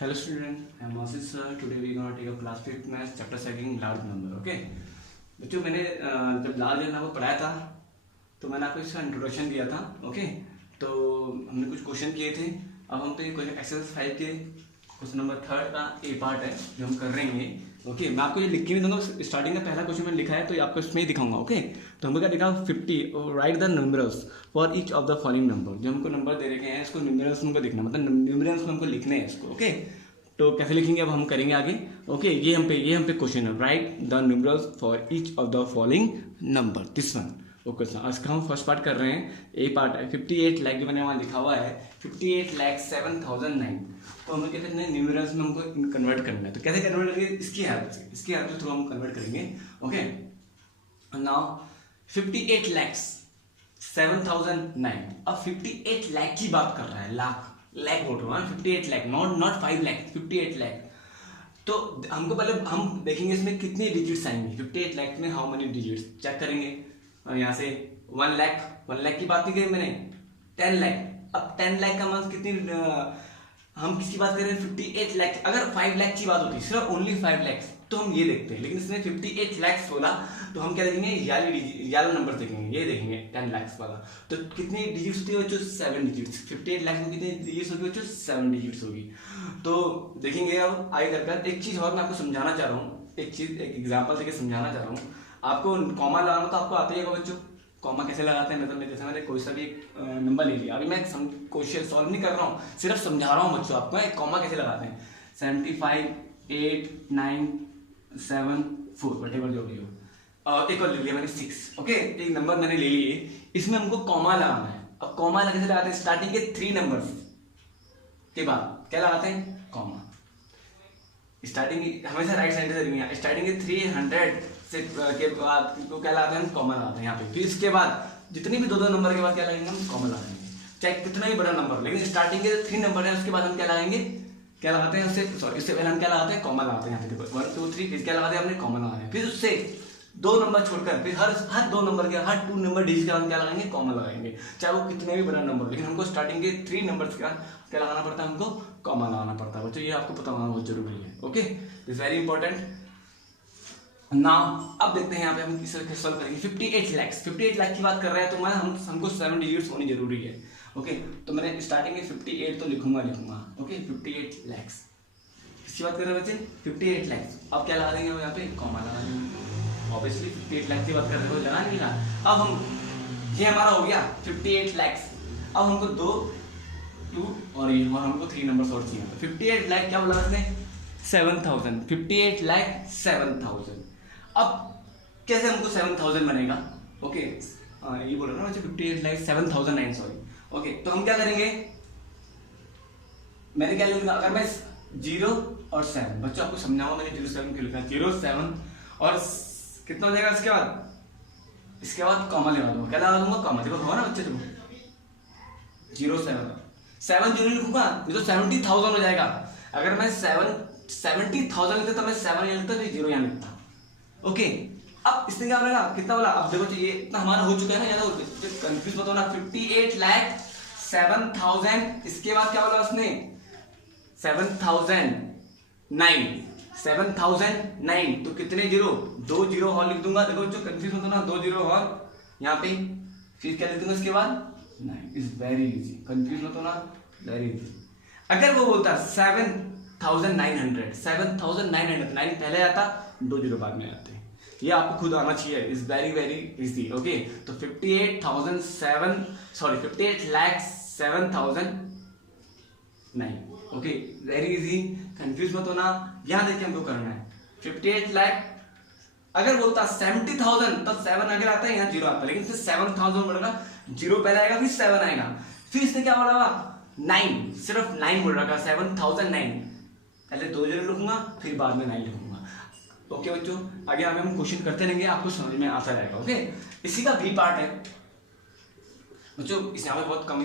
Hello student, I am Ashish sir. Today we gonna take a class 5th math chapter 2 large number. Okay. बच्चों मैंने जब large number को पढ़ाया था तो मैंने आपको इसका इंट्रोडक्शन दिया था. ओके तो हमने कुछ क्वेश्चन किए थे. अब हम तो ये क्वेश्चन एक्सरसाइज 5 के क्वेश्चन नंबर 3 का ए पार्ट है जो हम कर रहे हैं. ओके मैं आपको ये लिख के भी दूंगा. स्टार्टिंग का पहला क्वेश्चन मैंने लिखा है तो ये आपको इसमें ही दिखाऊंगा. ओके तो हमको क्या लिखा 50 और right the numbers for each of the following number. जो हमको नंबर दे रखे हैं इसको न्यूमरल्स हमको लिखना, मतलब न्यूमरल्स हमको लिखने हैं इसको. ओके तो कैसे लिखेंगे अब हम करेंगे आगे. ओके ये हम पे क्वेश्चन है. Right the numerals for each of the following number. This one. Okay sir आज का हम फर्स्ट पार्ट कर रहे हैं. ए पार्ट है 58 लाख जो मैंने वहाँ लिखा हुआ है 58,07,009. तो हमें कहते हैं न्यूमरल्स में हमको कन्वर्ट करना है. तो कैसे कन्वर्ट करेंगे इसकी हेल्प से थ्रू हम कन्वर्ट करेंगे. Okay now 58 lakh 7,009. अब 58 लाख की बात कर रहा है. लाख बोल रहा हूँ 58 लाख नॉट 5 लाख 58 लाख. तो हमको पहले हम देखेंगे इसमें कितने डिजिट्स आएंगे. 58 लाख में हाउ मेनी डिजिट्स चेक करेंगे. यहाँ से 1 लाख की बात नहीं करी मैंने. 10 लाख. अब 10 लाख का मान कितनी हम किसकी बात कर रहे हैं 58 लाख. अगर 5 लाख की बात होती सिर्फ ओनली 5 लाख तो हम ये देखते हैं, लेकिन इसमें 58 लाख बोला तो हम क्या देखेंगे याली नंबर देखेंगे. ये देखेंगे 10 लाख वाला. तो कितनी डिजिट्स होती है बच्चों 7 डिजिट्स. 58 लाख में कितनी डिजिट्स होगी बच्चों 7 डिजिट्स होगी. तो देखेंगे अब आगे करकर. एक चीज और मैं आपको समझाना चाह रहा हूँ. एक एग्जाम्पल देकर समझाना चाह रहा हूँ. आपको कॉमा लगाना तो आपको आता ही होगा बच्चों. कॉमा कैसे लगाते हैं, मतलब जैसे मैंने कोई सा भी नंबर ले लिया. अभी मैं क्वेश्चन सॉल्व नहीं कर रहा हूँ, सिर्फ समझा रहा हूँ बच्चों आपको एक कॉमा कैसे लगाते हैं. 75 8 9 7 4 वटेवर जो भी हो. और एक और ले लिया मैंने 6. ओके एक नंबर मैंने ले लिए, इसमें हमको कॉमा लगाना है. अब कॉमा कैसे लगाते हैं स्टार्टिंग के 3 नंबर्स के बाद क्या लगाते हैं कॉमा. स्टार्टिंग हमेशा राइट साइड से रहेंगे. स्टार्टिंग के 300 से के बाद तो क्या लगाते हैं हम कॉमा लगाते हैं यहाँ पे. फिर इसके बाद जितने भी 2 नंबर के बाद क्या लगेंगे हम कॉमा लगाएंगे, चाहे कितना ही बड़ा नंबर. लेकिन स्टार्टिंग के 3 नंबर है उसके बाद हम क्या लगाएंगे, क्या लगाते हैं उससे इससे पहले हम क्या लगाते हैं कॉमा लगाते हैं. यहाँ पे देखो 1 2 3 फिर क्या लगाते हैं हमने कॉमा लगाया. फिर उससे 2 नंबर छोड़कर फिर हर 2 नंबर के हर 2 नंबर डिजिट के बाद क्या लगाएंगे कॉमा लगाएंगे, चाहे वो कितने भी बड़ा नंबर. लेकिन हमको स्टार्टिंग के 3 नंबर्स का क्या लगाना पड़ता है, हमको कॉमा लगाना पड़ता है बच्चों. ये आपको पता होना बहुत जरूरी है. Okay this very important. Now अब देखते हैं यहाँ पे हम किस सॉल्व करेंगे. 58 लाख की बात कर रहे हैं तो मैं हमको 7 डिजिट्स होनी जरूरी है. ओके तो मैंने स्टार्टिंग में 58 तो लिखूंगा. ओके 58 लाख किसकी बात कर रहे हैं बच्चे 58 लाख. अब क्या लगा देंगे यहाँ पे कॉमा लगा देंगे. ऑब्वियसली 58 लाख की बात कर रहे हैं तो लगा नहीं लगा. अब हम ये हमारा हो गया 58 लाख. अब हमको 2 और हमको 3 नंबर और चाहिए. 58 लाख क्या बोला उसने 7,000. 58 लाख 7,000. अब कैसे हमको 7,000 बनेगा. ओके ये बोल रहा हूँ 58 लाख 7,009 सॉरी. ओके तो हम क्या करेंगे, मैंने क्या लिखा अगर मैं 0 और 7 बच्चों आपको समझाऊंगा मैंने 0 7 क्यों लिखा. 0 7 और कितना हो जाएगा इसके बाद कॉमा लगा दूंगा. क्या लगा दूंगा कॉमा. देखो हो ना बच्चे देखो 0 7 0 लिखूंगा ये तो 70,000 हो जाएगा. अगर मैं 70,000 लिखता तो मैं 7 यहाँ लिखता फिर 0 यहाँ लिखता. ओके अब इसने क्या बोला कितना बोला. अब देखो ये इतना हमारा हो चुका है ना, ज्यादा कंफ्यूज मत होना. 58 लाख 7,000 इसके बाद क्या बोला उसने 7,009 तो कितने 0 2 0 और लिख दूंगा. देखो जो कंफ्यूज मत होना 2 0 और यहाँ पे फिर क्या लिख दूंगा इसके बाद 9. Is very easy. कंफ्यूज मत होना वेरी इजी. अगर वो बोलता 7,900 9 पहले आता 2 0 बाद में आते. ये आपको खुद आना चाहिए. Is very very easy. Okay तो 58 lakh 7,009. Okay very easy. Confuse मत होना. यहाँ देखिए हमको करना है 58 लाख. अगर बोलता 70,000 तब 7 आगे आता है यहाँ 0 आता है. लेकिन फिर 7,000 बोलेगा 0 पहले आएगा फिर 7 आएगा. फिर इसने क्या बोला 9 सिर्फ 9 बोल रहा 7,009. पहले 2 0 लिखूंगा फिर बाद में 9 लिखूंगा. ओके बच्चों आगे हम क्वेश्चन करते रहेंगे आपको समझ में आता रहेगा. ओके इसी का बी पार्ट है बच्चों. इस यहाँ पे बहुत कम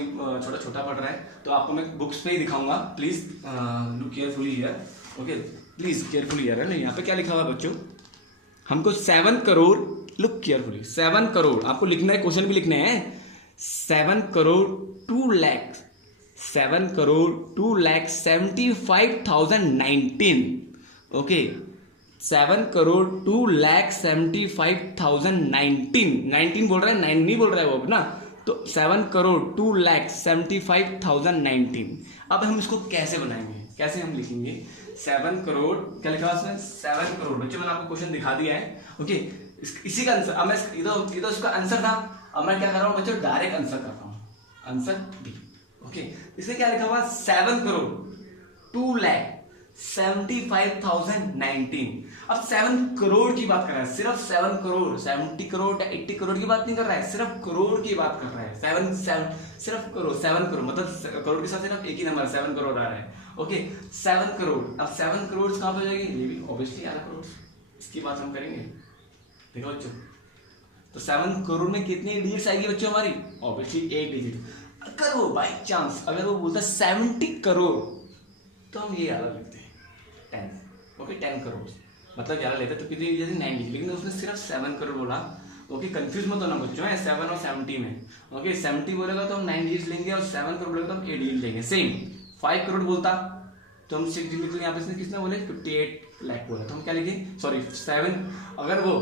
छोटा पड़ रहा है तो आपको मैं बुक्स पे ही दिखाऊंगा. Please look carefully here. Okay please carefully here है ना. यहाँ पे क्या लिखा हुआ है बच्चों हमको 7 करोड़. लुक केयरफुली 7 करोड़ आपको लिखना है. क्वेश्चन भी लिखने हैं 7 करोड़ 2 लाख 7,02,75,019। ओके, 7,02,75,019, 19 बोल रहा है, 9 नहीं बोल रहा है वो अपना, तो 7,02,75,019। अब हम इसको कैसे बनाएंगे, कैसे हम लिखेंगे? 7 करोड़, क्या लिखा है उसमें? 7 करोड़। बच्चों मैंने आपको क्वेश्चन दिखा दिया है। ओके, इसी का आंसर, अब मैं इधर इसका आंसर था, अब मैं क्या कर रहा हूँ बच्चों? डायरेक्ट आंसर कर रहा हूँ, आंसर बी। ओके, इसमें क्या लिखा हुआ? 7 करोड़ 2,75,019। अब 7 करोड़ की बात कर रहा है, सिर्फ 7 करोड़, 70 करोड़ या 80 करोड़ की बात नहीं कर रहा है, सिर्फ करोड़ की बात कर रहा है। 7 सिर्फ करोड़, 7 करोड़ मतलब करोड़ के साथ सिर्फ एक ही नंबर 7 करोड़ आ रहा है। ओके, 7 करोड़। अब 7 करोड़ कहां पे हो जाएगी? ये भी ऑब्वियसली 11 करोड़, इसकी बात हम करेंगे। देखो बच्चों, तो 7 करोड़ में कितनी डिजिट्स आएगी बच्चों हमारी? Obviously 8 digit. अगर वो बाई चांस अगर वो बोलता 70 करोड़ तो हम ये अलग लिखते हैं 10। ओके, 10 करोड़ मतलब 11 लेते तो कितनी डिजिट? 9 डिजिट, लेकिन उसने सिर्फ 7 करोड़ बोला। ओके, कंफ्यूज मत होना बच्चों है 7 और 70 में। ओके, 70 बोलेगा तो हम 9 डिजिट लेंगे और 7 करोड़ बोलेगा तो हम 8 डिजिट लेंगे। सेम 5 करोड़ बोलता तो हम 6 डिजिट लिख लेंगे। यहाँ पे इसने किसने बोले? 58 लाख बोला, तो हम क्या लिखे? सॉरी 7। अगर वो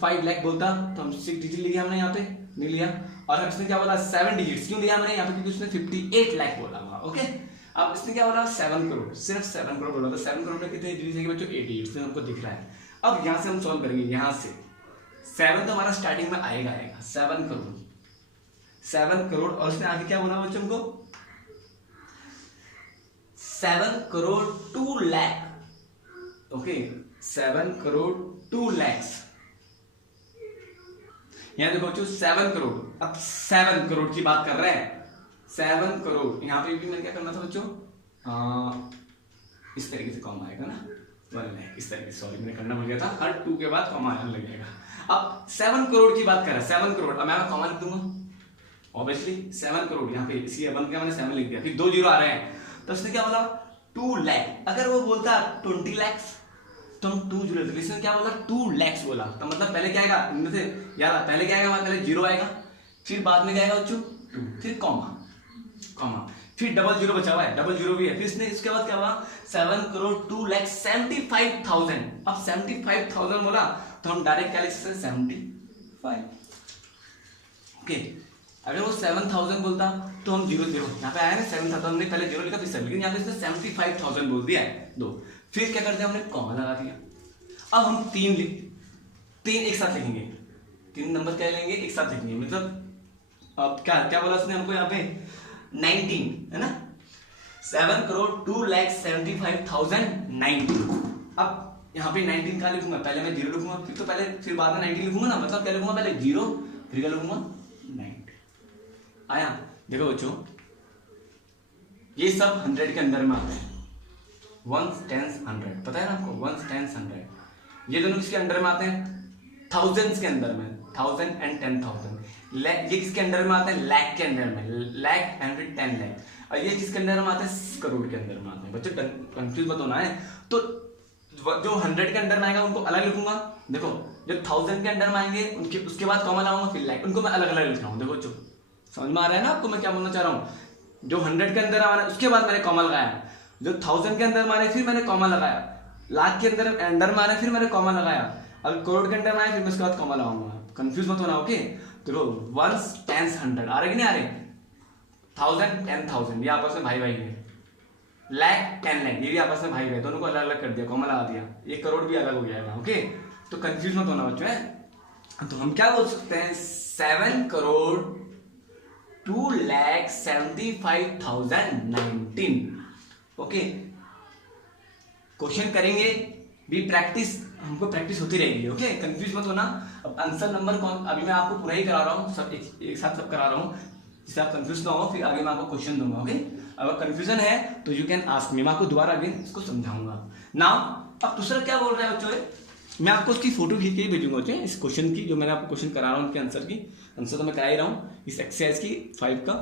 5 लाख बोलता तो हम 6 डिजिट लिया, हमने यहाँ पे नहीं लिया। और इसने क्या बोला? 7 डिजिट क्यों लिया मैंने यहाँ पे? क्योंकि उसने 58 लाख बोला। ओके, अब इसने क्या बोला? 7 करोड़, सिर्फ 7 करोड़ बोला। तो 7 करोड़ में कितने डिजिट है बच्चों? 8 डिजिट हमको दिख रहा है। अब यहाँ से हम सॉल्व करेंगे। यहाँ से 7 तो हमारा स्टार्टिंग में आएगा 7 करोड़, 7 करोड़। और उसने आगे क्या बोला बच्चों को? 7 करोड़ 2 लाख। ओके, 7 करोड़ 2 लाख। यहां देखो बच्चों 7 करोड़, अब 7 करोड़ की बात कर रहे हैं। 7 करोड़ यहाँ पे भी मैं क्या करना था बच्चों? इस तरीके से कॉमा आएगा ना, 1 लाख इस तरीके से। सॉरी मैंने करना भूल गया था, हर 2 के बाद कॉमा आने लग जाएगा। अब 7 करोड़ की बात कर रहा है, 7 करोड़। अब मैं कॉमा लिख दूंगा ऑब्वियसली 7 करोड़। यहाँ पे इसकी बंद किया मैंने, 7 लिख दिया, फिर 2 जीरो आ रहे हैं। तो उसने क्या बोला? 2 लाख। अगर वो बोलता 20 लाख तो हम 2 जीरो लेते। इसने क्या बोला? 2 लाख बोला, तो मतलब पहले क्या आएगा इनमें से? यार पहले क्या आएगा? पहले जीरो आएगा, फिर बाद में क्या आएगा बच्चों? 2, फिर कॉमा, कॉमा, फिर डबल जीरो बचा हुआ है, डबल जीरो भी है। फिर इसने इसके बाद क्या हुआ? 7 करोड़ 2,75,000। अब 75,000 बोला तो हम डायरेक्ट क्या लिख सकते हैं? 75। ओके, अगर वो 7,000 बोलता तो हम जीरो जीरो, यहाँ पे आया ना 7,000, हमने पहले जीरो लिखा फिर 7, लेकिन यहाँ पे इसने 75,000 बोल दिया है 2। फिर क्या करते हैं? हमने कॉमा लगा दिया। अब हम 3 एक साथ लिखेंगे, 3 नंबर क्या लेंगे? एक साथ लिखेंगे। मतलब अब क्या क्या बोला उसने हमको यहाँ पे? 19 है ना। 7 करोड़ 2,75,019। अब यहाँ पे 19 कहाँ लिखूंगा? पहले मैं जीरो लिखूंगा, फिर बाद में 19 लिखूंगा ना। मतलब क्या लिखूंगा? पहले जीरो, फिर क्या लिखूंगा? 90। आया? देखो बच्चों, ये सब 100 के अंदर में आते हैं। 1s, 10s, 100 पता है ना आपको? 1s, 10s, 100 ये दोनों किसके अंडर में आते हैं? थाउजेंड्स के अंदर में, 1000 and 10,000। ये किसके अंडर में आते हैं? लाख के अंदर में, लाख एंड 10 लाख। और ये किसके अंदर में आते हैं? करोड़ के अंदर में आते हैं। बच्चों कंफ्यूज मत होना है। तो जो 100 के अंदर में आएगा उनको अलग लिखूंगा। देखो जो 1000 के अंदर में आएंगे उनके उसके बाद कॉमा लाऊंगा, फिर लाख, उनको मैं अलग अलग लिख रहा हूँ। देखो जो समझ में आ रहा है ना आपको मैं क्या बोलना चाह रहा हूँ? जो 100 के अंदर आ रहा है उसके बाद मैंने कॉमा लगाया, जो 1000 के अंदर मारे फिर मैंने कॉमा लगाया, लाख के अंदर मारे फिर मैंने कॉमा लगाया, अगर करोड़ के अंदर मारे फिर मैं उसके बाद कॉमा लगाऊंगा। कंफ्यूज मत होना। ओके, देखो 1s, 10s, 100 आ रहे कि नहीं आ रहे? 1000, 10,000 ये आपस में भाई भाई है। लाख, 10 लाख ये भी आपस में भाई भाई, दोनों को अलग अलग कर दिया, कॉमा लगा दिया। 1 करोड़ भी अलग हो गया। ओके, तो कंफ्यूज मत होना बच्चों है। तो हम क्या बोल सकते हैं? 7 करोड़ 2,75,019। ओके, क्वेश्चन करेंगे भी, प्रैक्टिस हमको प्रैक्टिस होती रहेगी। ओके, कंफ्यूज मत होना। अब आंसर नंबर कौन, अभी मैं आपको पूरा ही करा रहा हूँ, सब एक साथ सब करा रहा हूँ, जिससे आप कंफ्यूज ना हो। फिर आगे मैं आपको क्वेश्चन दूंगा। ओके, अगर कंफ्यूजन है तो यू कैन आस्क मी, मैं आपको दोबारा अगेन इसको समझाऊंगा। नाउ अब दूसरा क्या बोल रहा है बच्चों? मैं आपको उसकी फोटो खींच के ही भेजूंगा बच्चों, इस क्वेश्चन की, जो मैंने आपको क्वेश्चन करा रहा हूँ उनके आंसर की। आंसर तो मैं करा ही रहा हूँ इस एक्सरसाइज की 5 का,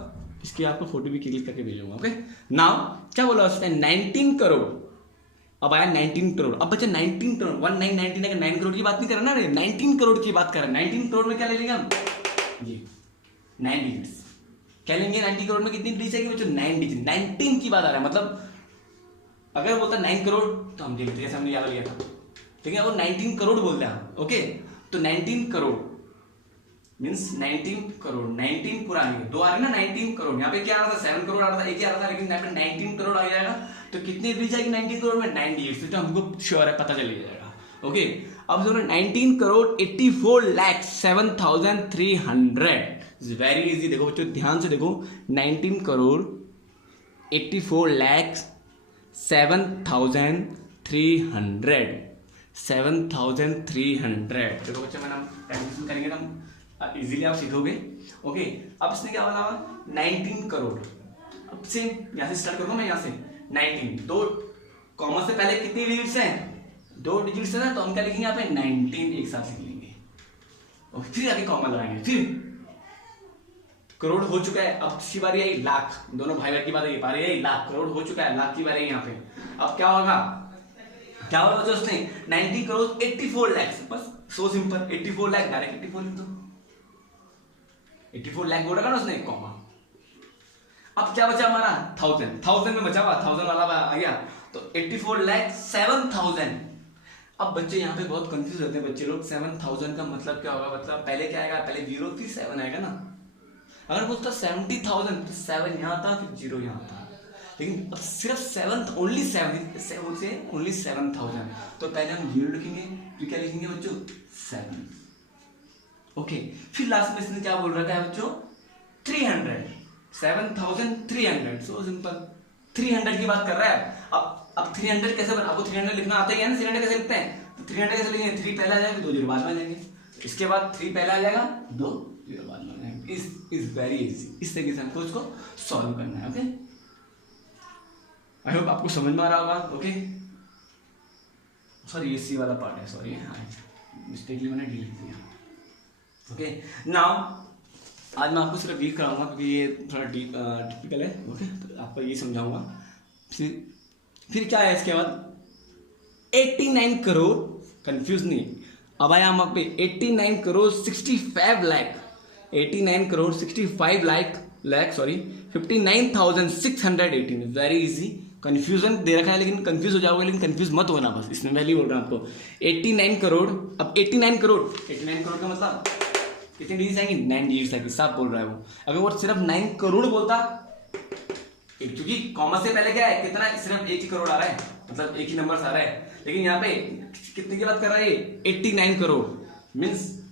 इसकी आपको फोटो भी क्लिक करके भेजूंगा। ओके, नाउ क्या बोला उसने? 19 करोड़। अब आया 19 करोड़। अब बच्चा 19 करोड़ 1919 अगर 9 करोड़ की बात नहीं कर रहा ना, 19 करोड़ की बात कर रहा है। 19 करोड़ में क्या ले लेंगे हम? ये 9 डिजिट्स, क्या लेंगे 90 करोड़ में कितनी डिजिट आएगी बच्चों 9 डिजिट 19 की बात आ रहा है मतलब अगर बोलता 9 करोड़ तो हम देखते जैसे हमने याद लिया था ठीक है वो 19 करोड़ बोलते हैं ओके तो 19 करोड़ मीन्स 19 करोड़ 19 पूरा नहीं दो आ रहे ना 19 करोड़ यहाँ पे क्या आ रहा था 7 करोड़ आ रहा था एक ही आ रहा था लेकिन यहाँ पे 19 करोड़ आ जाएगा तो कितनी डिजिट आएगी 19 करोड़ में 98 तो हमको श्योर है पता चल जाएगा ओके अब जो 19 करोड़ 84 लाख 7,300 वेरी इजी देखो बच्चों ध्यान से देखो 19 करोड़ 84 लाख 7,300 देखो बच्चों मैंने प्रैक्टिस करेंगे तो इजीली आप सीखोगे ओके अब इसने क्या बोला 19 करोड़ अब से यहाँ से स्टार्ट करूंगा मैं यहाँ से 19 दो कॉमा से पहले कितनी डिजिट्स हैं 2 डिजिट्स है ना तो हम क्या लिखेंगे यहाँ पे 19 एक साथ लिख लेंगे और फिर आगे कॉमा लगाएंगे फिर करोड़ हो चुका है अब की बारी आई लाख दोनों भाई भाई की बात बारी आई लाख करोड़ हो चुका है लाख की बारी यहाँ पे अब क्या होगा जो उसने 90 करोड़ 84 लाख बस सो सिंपल 84 लाख डायरेक्ट 84 लिख दो 84 लाख बोल रहा ना उसने कॉमा अब क्या बचा हमारा 1000 में बचा हुआ 1000 वाला आ गया तो 84 लाख 7,000 अब बच्चे यहाँ पे बहुत कंफ्यूज होते हैं बच्चे लोग 7,000 का मतलब क्या होगा मतलब पहले क्या आएगा पहले 0 फिर 7 आएगा ना अगर बोलता 70,000 तो 7 यहाँ था फिर 0 यहाँ था लेकिन अब सिर्फ 7 ओनली 7,000 तो पहले हम 0 लिखेंगे फिर क्या लिखेंगे बच्चों 7 ओके फिर लास्ट में इसने क्या बोल रखा है बच्चों 300 7,300 सो सिंपल 300 की बात कर रहा है अब 300 कैसे बना आपको 300 लिखना आता है ना 300 कैसे लिखते हैं तो 300 कैसे लिखेंगे 3 पहले आ जाएगा 2 0 बाद में आ जाएंगे इसके बाद 3 पहले आ जाएगा 2 0 बाद में आ जाएंगे इज वेरी इजी इस तरीके से हमको इसको सॉल्व करना है ओके आई होप आपको समझ में आ रहा होगा ओके सॉरी ये सी वाला पार्ट है सॉरी मिस्टेकली मैंने डिलीट किया ओके नाउ आज मैं आपको सिर्फ रीड कराऊंगा क्योंकि ये थोड़ा टिपिकल है ओके तो आपको ये समझाऊंगा फिर क्या है इसके बाद 89 करोड़ कंफ्यूज नहीं अब आया हम आप पे 89 crore 65 lakh 89 crore 65 lakh sorry 59,618 very easy confusion दे रखा है लेकिन कंफ्यूज हो जाओगे लेकिन कंफ्यूज मत होना बस इसमें वैल्यू बोल रहा हूँ आपको 89 करोड़ अब 89 करोड़ का मतलब कितनी डिजिट आएंगी 9 डिजिट आएगी साफ बोल रहा है वो अगर वो सिर्फ 9 करोड़ बोलता क्योंकि कॉमा से पहले क्या है कितना सिर्फ एक ही करोड़ आ रहा है मतलब एक ही नंबर आ रहा है लेकिन यहाँ पे कितने की बात कर रहा है 89 करोड़ मीन्स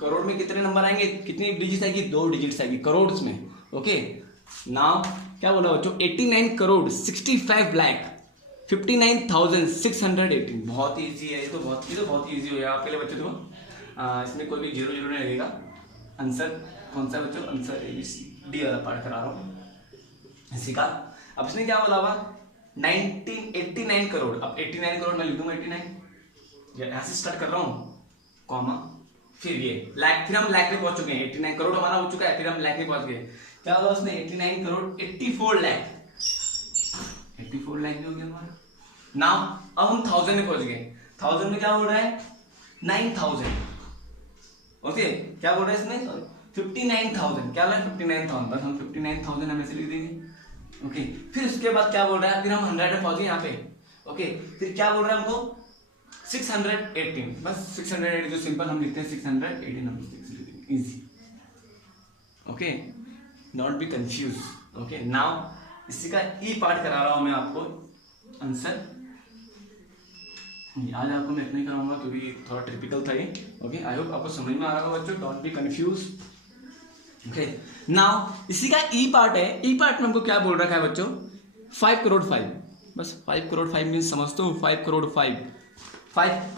करोड़ में कितने नंबर आएंगे कितनी डिजिट आएगी 2 डिजिट आएगी करोड़ में ओके नाउ क्या बोला बच्चों 89 करोड़ 65 लाख 59,618 बहुत ही इजी है ये तो बहुत ही इजी हो गया आपके लिए बच्चों को इसमें कोई भी 0 0 नहीं लगेगा आंसर कौन सा बच्चों आंसर डी वाला पार्ट करा रहा हूँ इसी का अब इसने क्या बोला हुआ 89 करोड़ अब 89 करोड़ मैं लिख दूंगा 89 यहाँ से स्टार्ट कर रहा हूँ कॉमा फिर ये लाख फिर हम लाख में पहुंच चुके हैं 89 करोड़ हमारा हो चुका है फिर हम लाख में पहुंच गए क्या बोला उसने 89 करोड़ 84 लाख भी हो गया हमारा नाउ अब हम 1000 में पहुंच गए 1000 में क्या बोल रहा है 9,000 ओके क्या बोल रहा है इसमें सॉरी 59,000 क्या बोल रहा है 59,000 बस हम 59,000 हम ऐसे लिख देंगे ओके फिर उसके बाद क्या बोल रहा है फिर हम 100 में पहुंचे यहाँ पे ओके फिर क्या बोल रहा है हमको 618 बस 618 जो सिंपल हम लिखते हैं 618 हम easy okay not be confuse okay now इसी का ई पार्ट करा रहा हूं मैं आपको आंसर आज आपको मैं इतना ही कराऊंगा क्योंकि थोड़ा टिपिकल था ये ओके आई होप आपको समझ में आ रहा होगा बच्चों don't be confuse okay now इसी का ई पार्ट है ई पार्ट में हमको क्या बोल रखा है बच्चों 5 करोड़ 5 बस 5 करोड़ 5 मीन समझते हो 5 करोड़ 5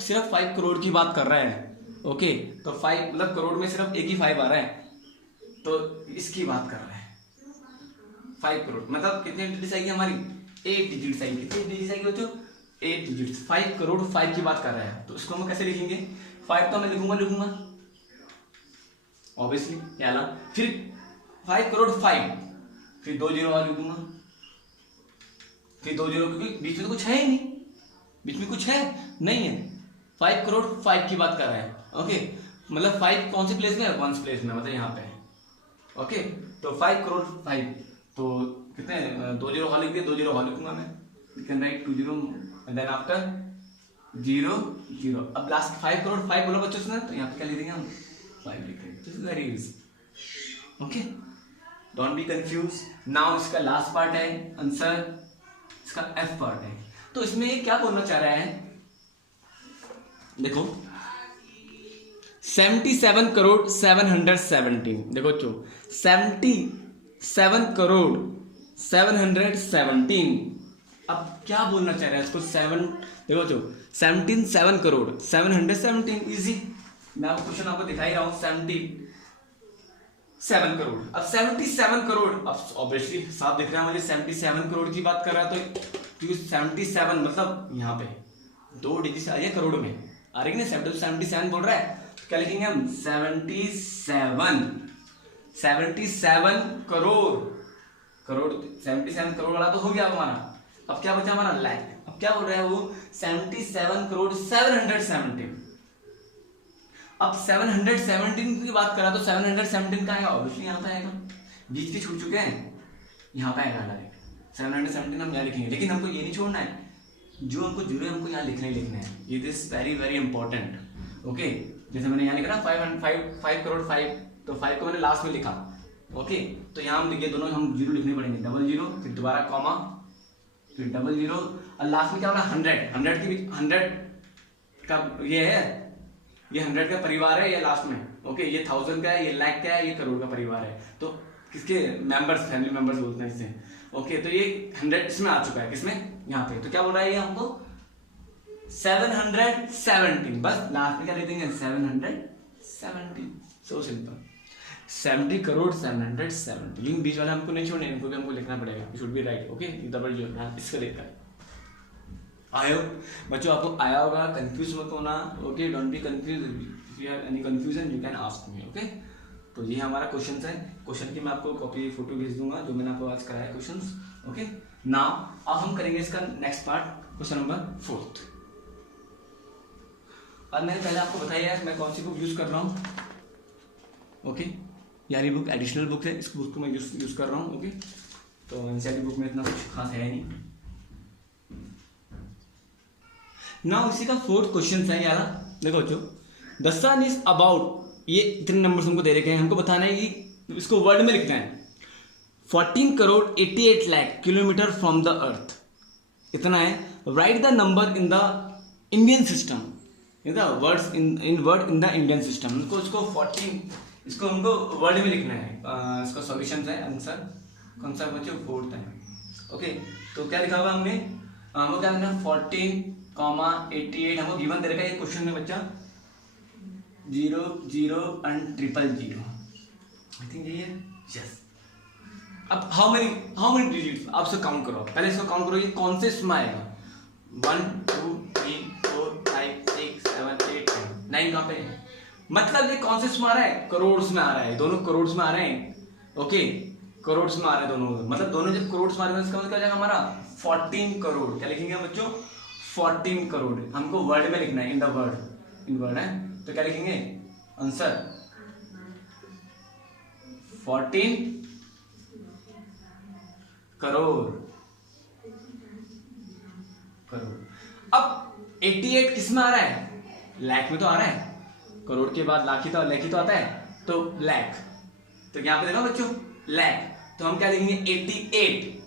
सिर्फ 5 करोड़ की बात कर रहा है ओके तो 5 मतलब करोड़ में सिर्फ एक ही 5 आ रहा है तो इसकी बात कर रहा है 5 करोड़ मतलब कितनी डिजिट आएगी हमारी 8 डिजिट आएगी कितनी डिजिट आएगी बच्चों 8 डिजिट 5 करोड़ 5 की बात कर रहा है तो इसको हम कैसे लिखेंगे 5 तो मैं लिखूंगा ऑब्वियसली क्या ला फिर 5 करोड़ 5 फिर 2 जीरो और लिख दूंगा फिर 2 जीरो क्योंकि बीच में तो कुछ है ही नहीं बीच में कुछ है नहीं है 5 करोड़ 5 की बात कर रहा है ओके मतलब 5 कौन सी प्लेस में है 1 प्लेस में मतलब यहाँ पे ओके, तो 5 करोड़ 5, तो कितने 2 जीरो हॉल लिख दिए, 2 जीरो हॉल लिखूंगा मैं, you can write 2 zero and then after 0 0। अब लास्ट 5 करोड़ 5 बोला बच्चों ने, तो यहाँ पे क्या लिख देंगे हम 5 लिख देंगे। This is very easy, okay, don't be confuse. Now इसका लास्ट पार्ट है आंसर, इसका एफ पार्ट है। तो इसमें क्या बोलना चाह रहा है, देखो 77 करोड़ 717, देखो जो 77 करोड़ 717, अब क्या बोलना चाह रहा है इसको 7, देखो जो 7 करोड़ 717, इजी, मैं आपको क्वेश्चन आपको दिखा ही रहा हूं, 77 करोड़। अब 77 करोड़, अब ऑब्वियसली साफ दिख रहा है मुझे 77 करोड़ की बात कर रहा है, तो क्योंकि 77 मतलब यहाँ पे 2 डिजिट आ रही है करोड़ में, आ रही है ना, 77 बोल रहा है, तो क्या लिखेंगे हम 77 करोड़, 77 करोड़ वाला तो हो गया हमारा। अब क्या बचा हमारा लाख। अब क्या बोल रहा है वो 77 करोड़ 717। अब 717 की बात करा तो 717 का आएगा, ऑब्वियसली यहाँ पे आएगा, बीच के छूट चुके हैं, यहाँ पे आएगा डायरेक्ट 717 हम यहाँ लिखेंगे। लेकिन हमको ये नहीं छोड़ना है, जो हमको जीरो हमको यहाँ लिखना ही लिखना है, ये this very very important, okay. जैसे मैंने यहाँ लिखा ना 5 करोड़ 5, तो 5 को मैंने लास्ट में लिखा, ओके, तो यहाँ हम लिखे दोनों हम जीरो लिखने पड़ेंगे, डबल जीरो फिर दोबारा कॉमा फिर डबल जीरो, और लास्ट में क्या होगा 100 की 100 का ये है, ये 100 का परिवार है ये लास्ट में, ओके, ये 1000 का है, ये लाख का है, ये करोड़ का परिवार है, तो किसके मेंबर्स, फैमिली मेंबर्स बोलते हैं इसे, ओके। तो ये 100 इसमें आ चुका है, किसमें यहाँ पे, तो क्या बोल रहा है ये हमको 717, बस लास्ट में क्या लिख देंगे 717, सो सिंपल, 70 करोड़ 770, लेकिन बीच वाला हमको नहीं छोड़ने, इनको भी हमको लिखना पड़ेगा, should be right, okay, double जो इसको देखकर आई होप बच्चों आपको आया होगा, कंफ्यूज मत होना, okay, don't be confuse, if you have any confusion you can ask me, okay. तो ये हमारा क्वेश्चन है, क्वेश्चन की मैं आपको कॉपी फोटो भेज दूंगा जो मैंने आपको आज कराया क्वेश्चंस, ओके। नाउ अब हम करेंगे इसका नेक्स्ट पार्ट, क्वेश्चन नंबर 4। और मैंने पहले आपको बताया है मैं कौन सी बुक यूज कर रहा हूँ, ओके, यारी बुक एडिशनल बुक है, इस बुक को मैं यूज कर रहा हूँ, ओके। तो एनसीईआरटी बुक में इतना कुछ खास है नहीं। नाउ इसी का 4th क्वेश्चन है यार, देखो जो द सन इज अबाउट, ये इतने नंबर्स हमको दे रखे हैं, हमको बताना है कि इसको वर्ड में लिखना है, 14 crore 88 lakh kilometre from the earth, इतना है। Right the number in the Indian system, in the words in word in the Indian system, हमको इसको 14, इसको हमको वर्ड में लिखना है। इसका सॉल्यूशन है, आंसर कौन सा बच्चों 4th है, ओके। तो क्या लिखा हुआ हमने, हमको क्या लिखना 14,88, हमको गिवन दे रखा है क्वेश्चन में बच्चा 0 0 and 000, आई थिंक यही है, यस। अब हाउ मेनी डिजिट्स, आप इसको काउंट करो, पहले इसको काउंट करो, ये कौन से इसमें आएगा, 1 2 3 4 5 6 7 8 9 कहाँ पे है, मतलब ये कौन से इसमें आ रहा है, करोड़ में आ रहा है, दोनों करोड़ में आ रहे हैं, ओके, करोड़ में आ रहे हैं दोनों, मतलब दोनों जब करोड़ में आ रहे हैं इसका मतलब क्या जाएगा हमारा 14 करोड़, क्या लिखेंगे बच्चों 14 करोड़, हमको वर्ड में लिखना है, in the word, in word है, तो क्या लिखेंगे आंसर 14 करोड़। अब 88 किस में आ रहा है, लाख में तो आ रहा है, करोड़ के बाद लाख ही तो आता है, तो लाख, तो यहां पे देखो बच्चों लाख, तो हम क्या लिखेंगे 88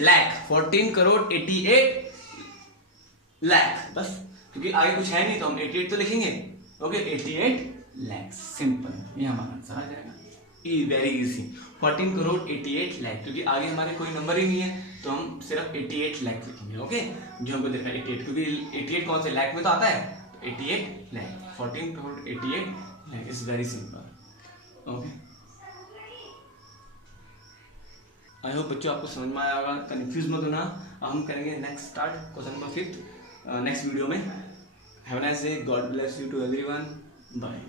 लाख, 14 करोड़ 88 लाख, बस, क्योंकि आगे कुछ है नहीं तो हम 88 तो लिखेंगे, ओके, 88 लाख, सिंपल, ये हमारा आंसर आ जाएगा, वेरी इजी, 14 करोड़ 88 लाख, क्योंकि आगे हमारे कोई नंबर ही नहीं है, तो हम सिर्फ 88 लाख लिखेंगे, ओके, जो हमको देखा 88, क्योंकि 88 कौन से लाख में तो आता है, तो 88 lakh, 14 crore 88 lakh, is very simple, okay. I hope बच्चों आपको समझ में आया होगा, कंफ्यूज मत होना। अब हम करेंगे next start question number 5 next video में। Have a nice day, God bless you to everyone, bye.